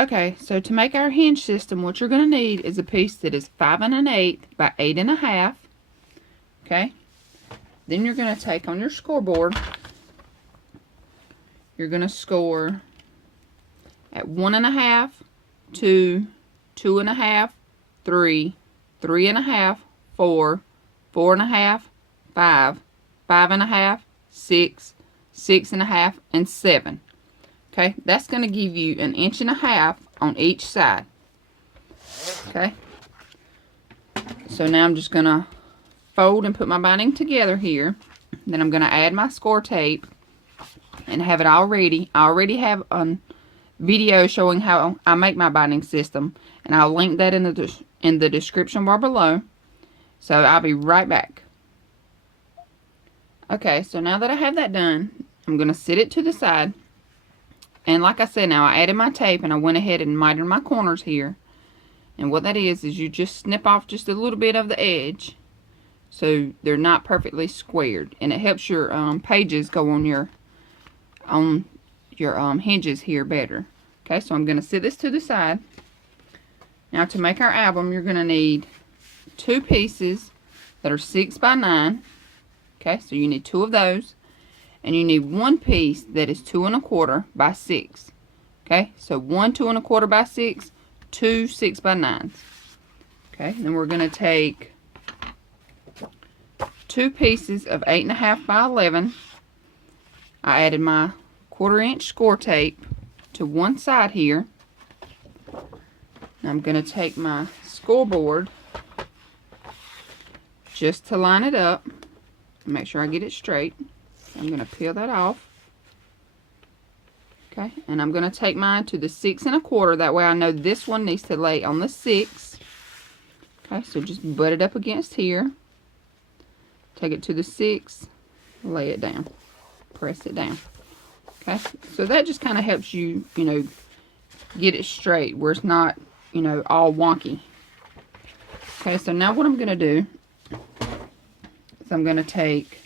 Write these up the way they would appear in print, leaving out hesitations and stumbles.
Okay, so to make our hinge system, what you're going to need is a piece that is 5 1/8 by 8 1/2. Okay, then you're going to take on your scoreboard, you're going to score at 1 1/2, 2, 2 1/2, 3, 3 1/2, 4, 4 1/2, 5, 5 1/2, 6, 6 1/2, and 7. Okay, that's going to give you 1 1/2 inches on each side. Okay, so now I'm just going to fold and put my binding together here. Then I'm going to add my score tape and have it all ready. I already have a video showing how I make my binding system, and I'll link that in the description bar below. So I'll be right back. Okay, so now that I have that done, I'm going to set it to the side. And like I said, now I added my tape and I went ahead and mitered my corners here. And what that is you just snip off just a little bit of the edge so they're not perfectly squared, and it helps your pages go on your hinges here better. Okay, so I'm going to set this to the side. Now to make our album, you're going to need 2 pieces that are 6 by 9. Okay, so you need 2 of those. And you need 1 piece that is 2 1/4 by 6. Okay, so 1 2 1/4 by 6, 2 6 by 9s. Okay, then we're going to take 2 pieces of 8 1/2 by 11. I added my 1/4 inch score tape to one side here. Now I'm going to take my scoreboard just to line it up. Make sure I get it straight. I'm going to peel that off. Okay, and I'm going to take mine to the 6 1/4. That way I know this one needs to lay on the 6. Okay, so just butt it up against here. Take it to the 6. Lay it down. Press it down. Okay, so that just kind of helps you, get it straight where it's not, all wonky. Okay, so now what I'm going to do is I'm going to take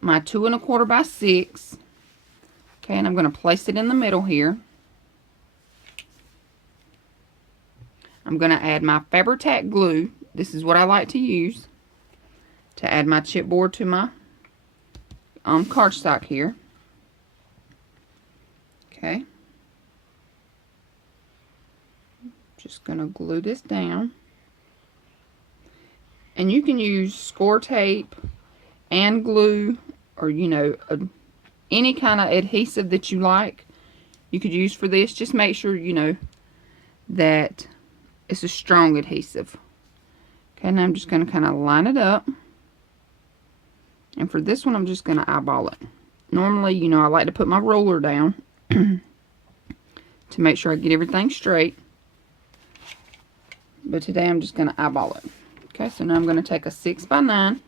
my 2 1/4 by 6. Okay, and I'm going to place it in the middle here. I'm going to add my Fabri-Tac glue. This is what I like to use to add my chipboard to my cardstock here. Okay, just going to glue this down. And you can use score tape and glue, or any kind of adhesive that you like you could use for this. Just make sure that it's a strong adhesive. Okay, now I'm just going to kind of line it up, and for this one I'm just going to eyeball it. Normally, I like to put my ruler down to make sure I get everything straight, but today I'm just going to eyeball it. Okay, so now I'm going to take a 6 by 9,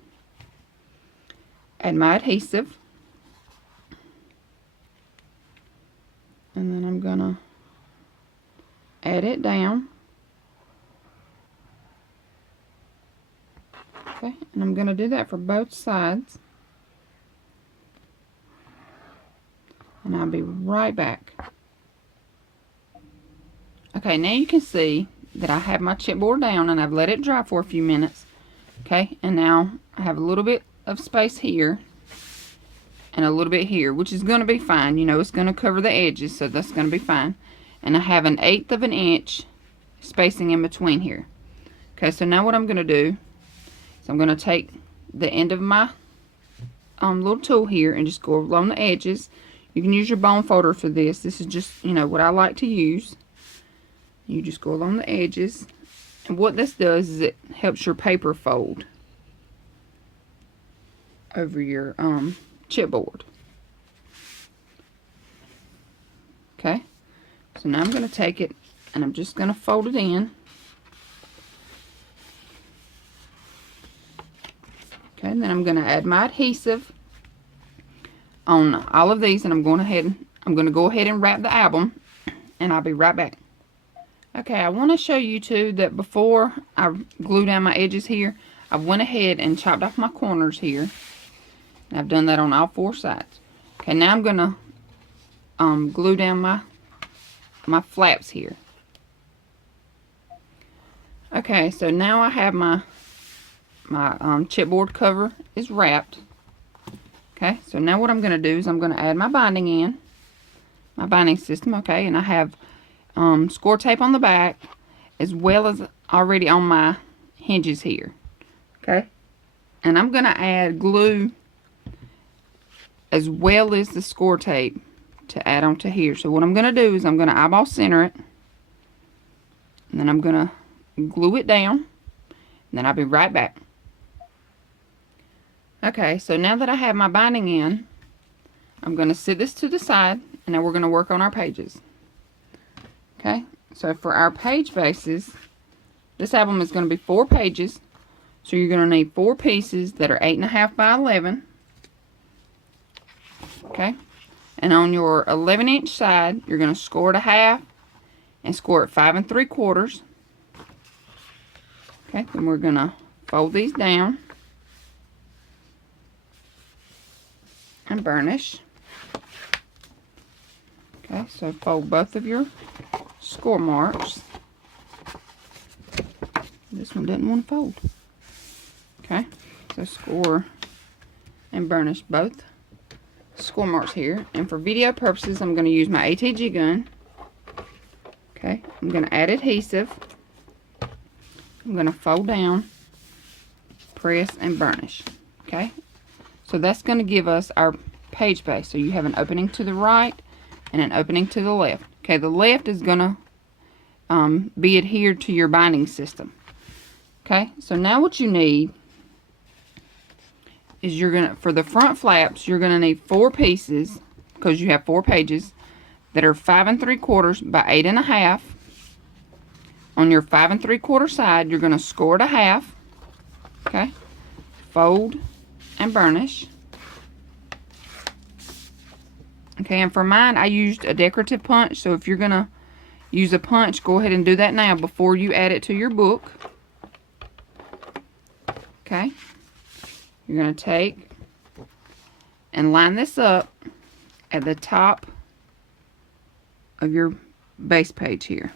add my adhesive, and then I'm going to add it down. Okay, and I'm going to do that for both sides. And I'll be right back. Okay, now you can see that I have my chipboard down and I've let it dry for a few minutes. Okay, and now I have a little bit of space here and a little bit here, which is going to be fine. It's going to cover the edges, so that's going to be fine. And I have 1/8 of an inch spacing in between here. Okay, so now what I'm going to do is I'm going to take the end of my little tool here and just go along the edges. You can use your bone folder for this. This is just, what I like to use. You just go along the edges. And what this does is it helps your paper fold over your chipboard. Okay, so now I'm going to take it and I'm just going to fold it in. Okay, and then I'm going to add my adhesive on all of these, and I'm going to go ahead and wrap the album, and I'll be right back. Okay, I want to show you too that before I glue down my edges here, I went ahead and chopped off my corners here. I've done that on all 4 sides. Okay, now I'm going to glue down my my flaps here. Okay, so now I have my chipboard cover is wrapped. Okay, so now what I'm going to do is I'm going to add my binding in, my binding system. Okay, and I have score tape on the back as well as already on my hinges here. Okay, and I'm going to add glue as well as the score tape to add onto here. So what I'm going to do is I'm going to eyeball center it, and then I'm going to glue it down, and then I'll be right back. Okay, so now that I have my binding in, I'm going to set this to the side, and now we're going to work on our pages. Okay, so for our page bases, this album is going to be 4 pages, so you're going to need 4 pieces that are 8.5 by 11. Okay, and on your 11-inch side, you're going to score it a half and score it 5 3/4. Okay, then we're going to fold these down and burnish. Okay, so fold both of your score marks. This one doesn't want to fold. Okay, so score and burnish both score marks here. And for video purposes, I'm going to use my ATG gun. Okay, I'm going to add adhesive. I'm going to fold down, press, and burnish. Okay, so that's going to give us our page base. So you have an opening to the right and an opening to the left. Okay, the left is going to be adhered to your binding system. Okay, so now what you need is for the front flaps, you're going to need 4 pieces, because you have 4 pages, that are 5 3/4 by 8.5. On your 5 3/4 side, you're going to score it a half. Okay, fold and burnish. Okay, and for mine, I used a decorative punch, so if you're going to use a punch, go ahead and do that now before you add it to your book. Okay, you're going to take and line this up at the top of your base page here.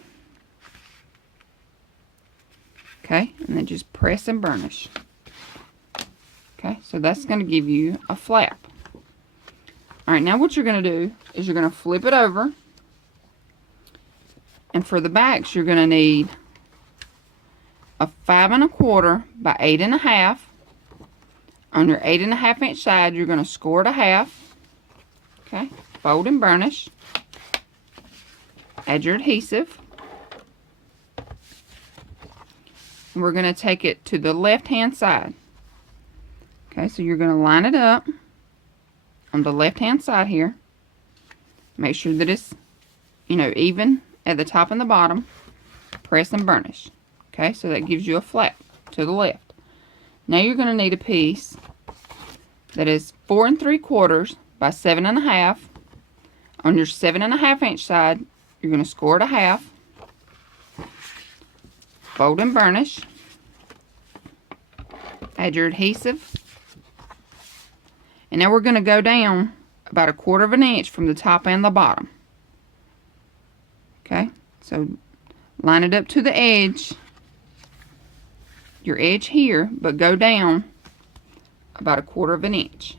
Okay, and then just press and burnish. Okay, so that's going to give you a flap. Alright, now what you're going to do is you're going to flip it over. And for the backs, you're going to need a 5 1/4 by 8.5. On your 8.5-inch side, you're going to score it a half. Okay, fold and burnish. Add your adhesive. And we're going to take it to the left-hand side. Okay, so you're going to line it up on the left-hand side here. Make sure that it's, even at the top and the bottom. Press and burnish. Okay, so that gives you a flap to the left. Now you're going to need a piece that is 4 3/4 by 7.5. On your 7.5-inch side, you're going to score it a half. Fold and burnish. Add your adhesive. And now we're going to go down about 1/4 inch from the top and the bottom. Okay, so line it up to the edge, your edge here, but go down about 1/4 inch.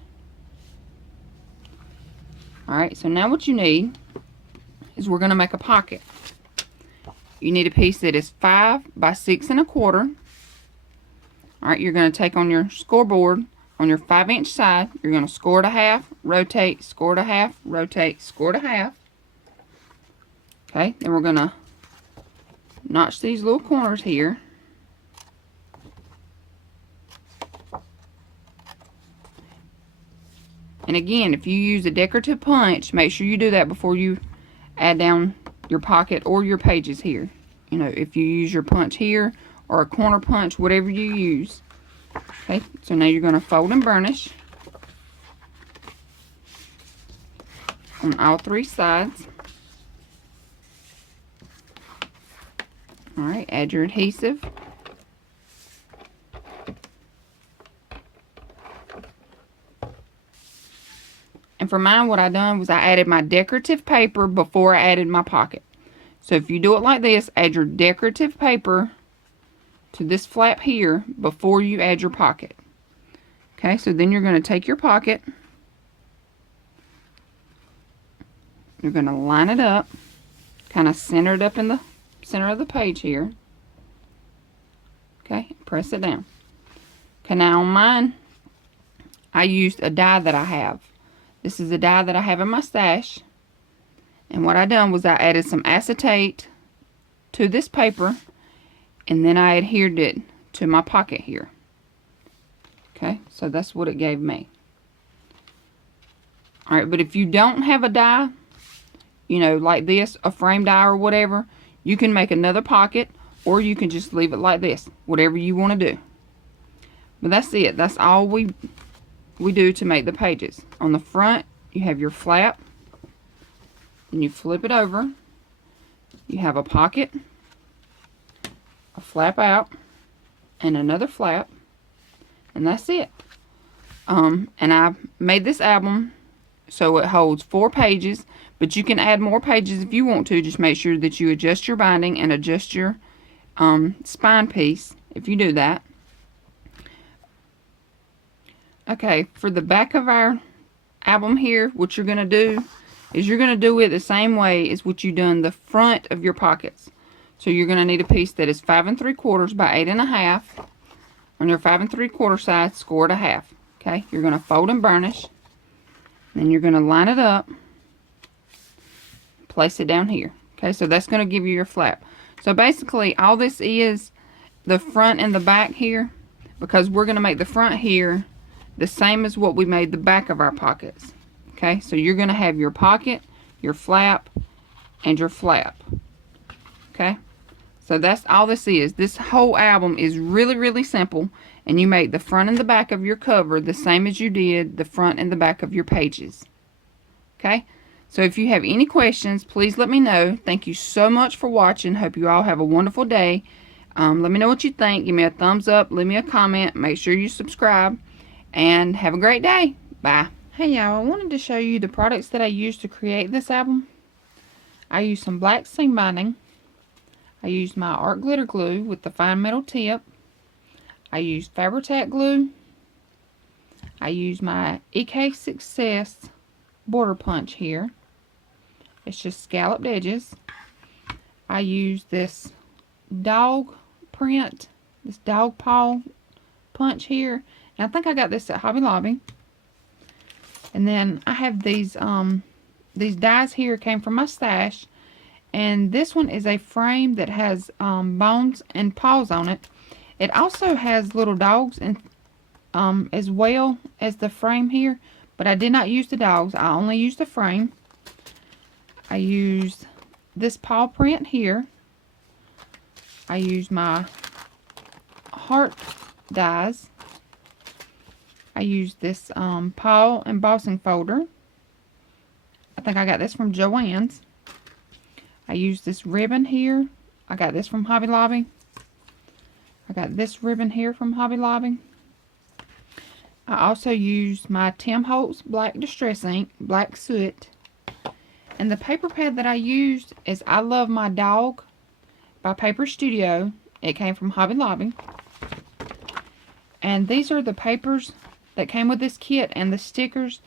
Alright, so now what you need is we're going to make a pocket. You need a piece that is 5 by 6 1/4. Alright, you're going to take on your scoreboard on your 5-inch side, you're going to score it a half, rotate, score it a half, rotate, score it a half. Okay, then we're going to notch these little corners here. And again, if you use a decorative punch, make sure you do that before you add down your pocket or your pages here. If you use your punch here or a corner punch, whatever you use. Okay, so now you're going to fold and burnish on all 3 sides. Alright, add your adhesive. And for mine, what I done was I added my decorative paper before I added my pocket. So if you do it like this, add your decorative paper to this flap here before you add your pocket. Okay, so then you're going to take your pocket, you're going to line it up, kind of center it up in the center of the page here. Okay, press it down. Okay, now on mine, I used a die that I have. This is a die that I have in my stash. And what I done was I added some acetate to this paper, and then I adhered it to my pocket here. Okay, so that's what it gave me. Alright, but if you don't have a die, you know, like this, a frame die or whatever, you can make another pocket, or you can just leave it like this, whatever you want to do. But that's it. That's all we do to make the pages. On the front, you have your flap, and you flip it over. You have a pocket, a flap out, and another flap, and that's it. And I made this album so it holds 4 pages, but you can add more pages if you want to. Just make sure that you adjust your binding and adjust your spine piece if you do that. Okay, for the back of our album here, what you're going to do is you're going to do it the same way as what you done the front of your pockets. So you're going to need a piece that is 5 3/4 by 8 1/2. On your 5 3/4 side, score it a half. Okay, you're going to fold and burnish. Then you're going to line it up. Place it down here. Okay, so that's going to give you your flap. So basically, all this is the front and the back here, because we're going to make the front here the same as what we made the back of our pockets. Okay, so you're going to have your pocket, your flap, and your flap. Okay, so that's all this is. This whole album is really, really simple, and you make the front and the back of your cover the same as you did the front and the back of your pages. Okay, so if you have any questions, please let me know. Thank you so much for watching. Hope you all have a wonderful day. Let me know what you think. Give me a thumbs up, leave me a comment, make sure you subscribe, and have a great day. Bye. Hey y'all, I wanted to show you the products that I used to create this album. I used some black seam binding. I used my art glitter glue with the fine metal tip. I used Fabri-Tac glue. I used my EK Success border punch here. It's just scalloped edges. I used this dog print, this dog paw punch here. And I think I got this at Hobby Lobby. And then I have these dies here, came from my stash. And this one is a frame that has bones and paws on it. It also has little dogs and as well as the frame here. But I did not use the dogs. I only used the frame. I used this paw print here. I used my heart dies. I used this paw embossing folder. I think I got this from Joann's. I used this ribbon here. I got this from Hobby Lobby. I got this ribbon here from Hobby Lobby. I also used my Tim Holtz black distress ink, black soot. And the paper pad that I used is I Love My Dog by Paper Studio. It came from Hobby Lobby. And these are the papers that came with this kit and the stickers.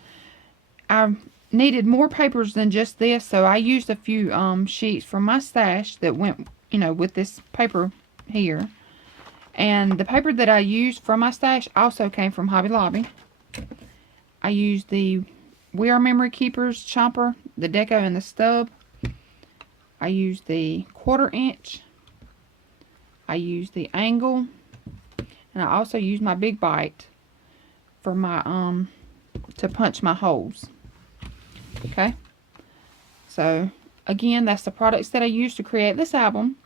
I needed more papers than just this, so I used a few sheets from my stash that went, you know, with this paper here. And the paper that I used from my stash also came from Hobby Lobby. I used the We Are Memory Keepers chomper, the deco and the stub. I used the 1/4 inch. I used the angle. And I also used my big bite for my to punch my holes. Okay, so again, that's the products that I used to create this album,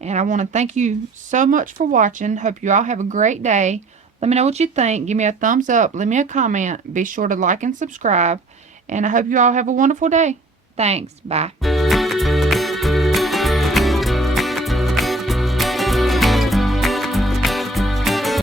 and I want to thank you so much for watching. Hope you all have a great day. Let me know what you think. Give me a thumbs up, leave me a comment, be sure to like and subscribe, and I hope you all have a wonderful day. Thanks. Bye.